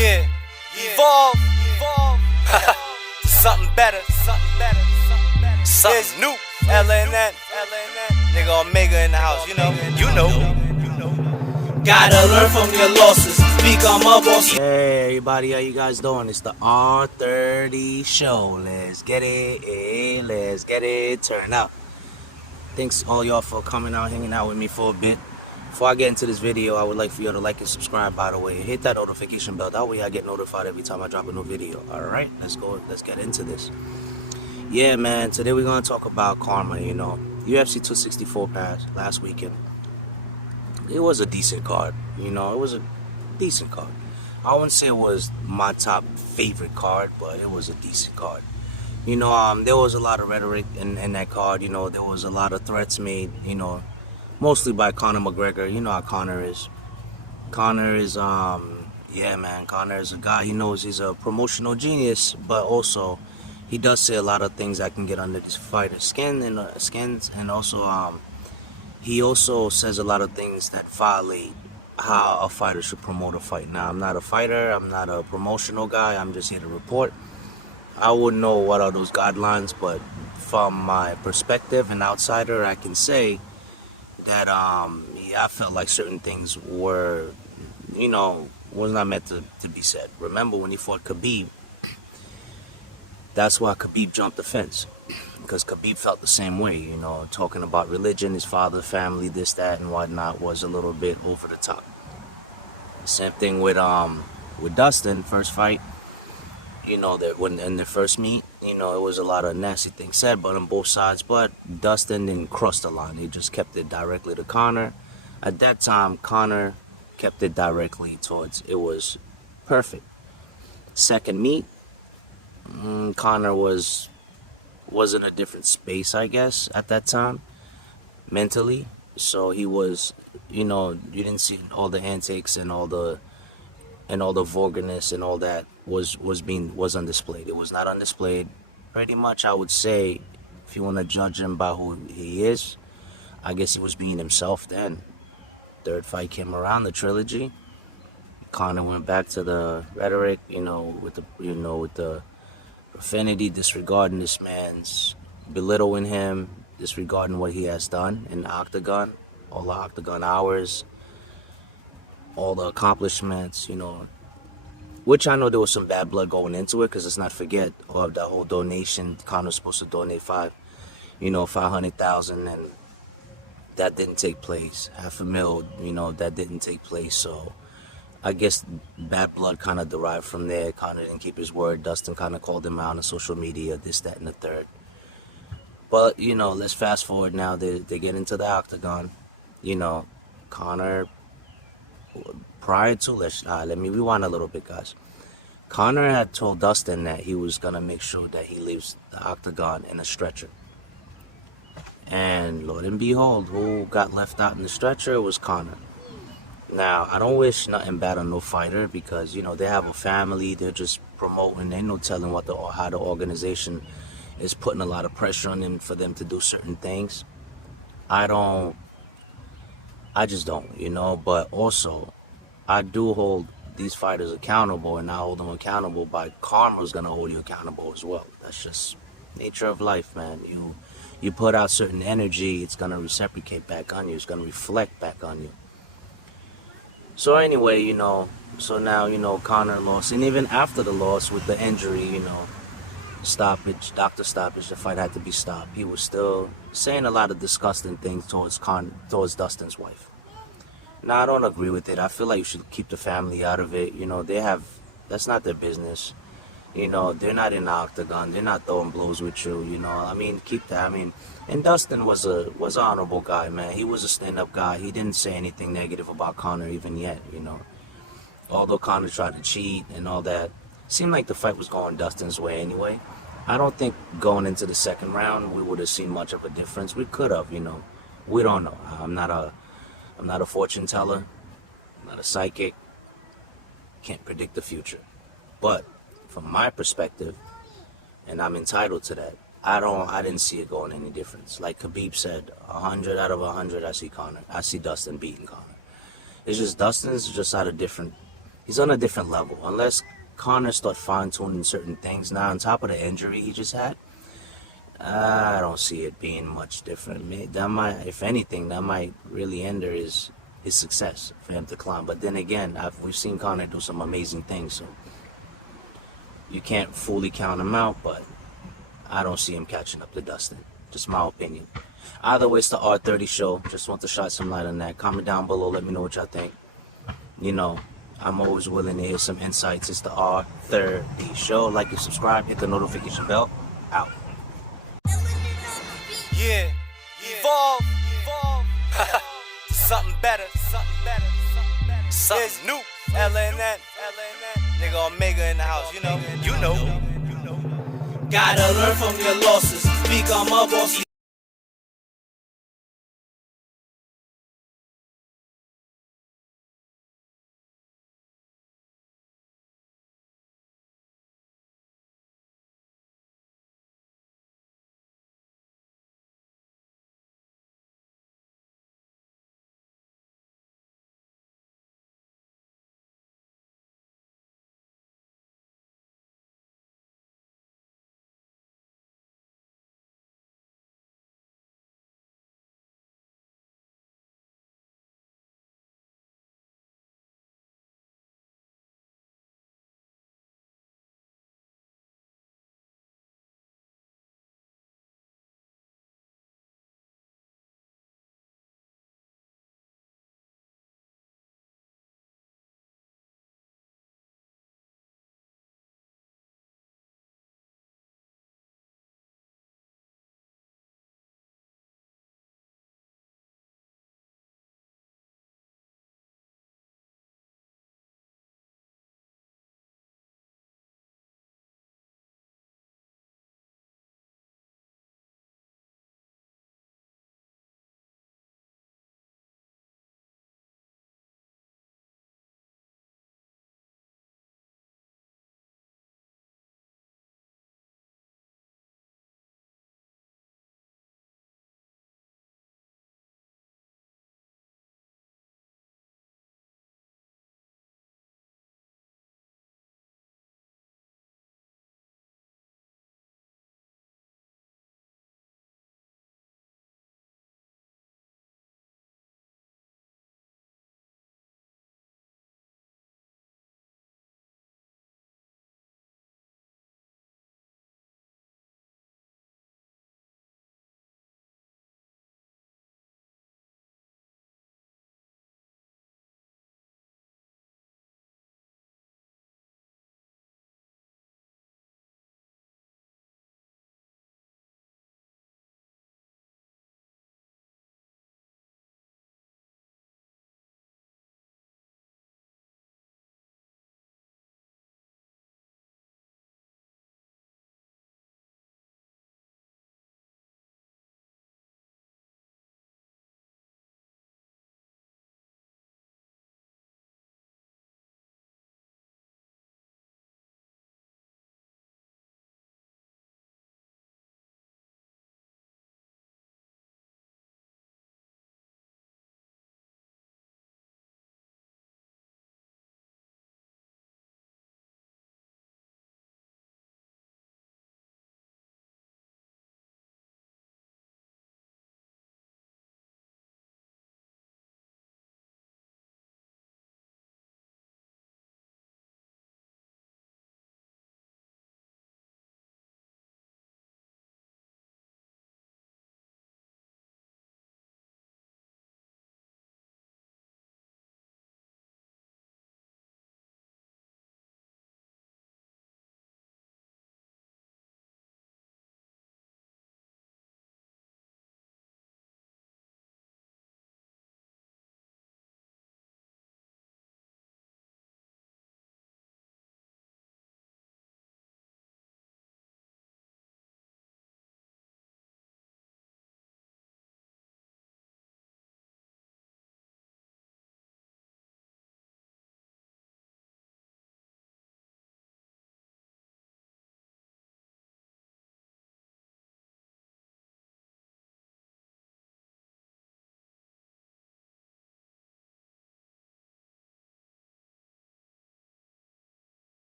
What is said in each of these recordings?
Yeah, evolve to something better, something new. LNN, nigga Omega in the house, you know. Gotta learn from your losses, become a boss. Hey everybody, how you guys doing? It's the R30 show. Let's get it, turn up. Thanks all y'all for coming out, hanging out with me for a bit. Before I get into this video, I would like for you to like and subscribe, by the way. Hit that notification bell, that way I get notified every time I drop a new video. Alright, let's get into this. Yeah man, today we're gonna talk about karma, you know. UFC 264 passed last weekend. It was a decent card, you know, it was a decent card. I wouldn't say it was my top favorite card, but it was a decent card. You know, there was a lot of rhetoric in that card, you know, there was a lot of threats made, you know, mostly by Conor McGregor. You know how Conor is. Conor is, yeah man, Conor is a guy, he knows he's a promotional genius, but also, he does say a lot of things that can get under this fighter's skin, and also, he also says a lot of things that violate how a fighter should promote a fight. Now, I'm not a fighter, I'm not a promotional guy, I'm just here to report. I wouldn't know what are those guidelines, but from my perspective, an outsider, I can say that, yeah, I felt like certain things were, you know, was not meant to be said. Remember when he fought Khabib, that's why Khabib jumped the fence. Because Khabib felt the same way, you know, talking about religion, his father, family, this, that, and whatnot was a little bit over the top. Same thing with Dustin, first fight, you know, that when in the first meet, you know, it was a lot of nasty things said, but on both sides. But Dustin didn't cross the line; he just kept it directly to Conor. At that time, Conor kept it directly towards. It was perfect. Second meet, Conor was in a different space, I guess, at that time, mentally. So he was, you know, you didn't see all the antics and all the vulgarness and all that was on display. It was not on display. Pretty much, I would say, if you want to judge him by who he is, I guess he was being himself then. Third fight came around, the trilogy. Conor went back to the rhetoric, you know, with the profanity, disregarding this man's, belittling him, disregarding what he has done in the octagon, all the octagon hours, all the accomplishments, you know, which I know there was some bad blood going into it, because let's not forget of the whole donation. Conor's supposed to donate 500,000, and that didn't take place. $500,000, you know, that didn't take place. So I guess bad blood kind of derived from there. Conor didn't keep his word. Dustin kind of called him out on social media, this, that, and the third. But, you know, let's fast forward now. They get into the octagon. You know, Conor, prior to, let me rewind a little bit, guys. Conor had told Dustin that he was going to make sure that he leaves the octagon in a stretcher. And Lord and behold, who got left out in the stretcher was Conor. Now, I don't wish nothing bad on no fighter, because, you know, they have a family, they're just promoting, ain't no telling how the organization is putting a lot of pressure on them for them to do certain things. I just don't, you know, but also, I do hold these fighters accountable, and I hold them accountable by karma's gonna hold you accountable as well. That's just nature of life, man. You put out certain energy, it's gonna reciprocate back on you, it's gonna reflect back on you. So anyway, you know, so now, you know, Conor lost, and even after the loss with the injury, you know, doctor stoppage, the fight had to be stopped. He was still saying a lot of disgusting things towards Dustin's wife. Now, I don't agree with it. I feel like you should keep the family out of it. You know, that's not their business. You know, they're not in the octagon. They're not throwing blows with you, you know. I mean, keep that. I mean, and Dustin was an honorable guy, man. He was a stand-up guy. He didn't say anything negative about Conor even yet, you know. Although Conor tried to cheat and all that, seemed like the fight was going Dustin's way anyway. I don't think going into the second round we would have seen much of a difference. We could have, you know. We don't know. I'm not a fortune teller. I'm not a psychic. Can't predict the future. But from my perspective, and I'm entitled to that, I didn't see it going any difference. Like Khabib said, 100 out of 100, I see Dustin beating Conor. It's just Dustin's just at a different he's on a different level. Unless Conor start fine-tuning certain things now on top of the injury he just had, I don't see it being much different. That might, if anything, that might really hinder his success for him to climb. But then again, we've seen Conor do some amazing things, so you can't fully count him out. But I don't see him catching up to Dustin. Just my opinion. Either way, it's the R30 show. Just want to shine some light on that. Comment down below. Let me know what y'all think. You know, I'm always willing to hear some insights. It's the R30 show. Like and subscribe. Hit the notification bell. Out. Yeah, evolve. Something better, something new. LNN, nigga Omega in the house, you know. Gotta learn from your losses, become a boss.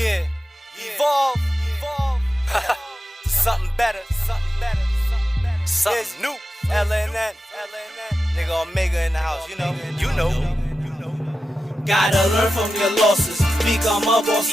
Yeah, evolve, evolve. Something better, something better, something better. Something new. LNN, nigga Omega in the house, you know. Gotta learn from your losses. Become a boss.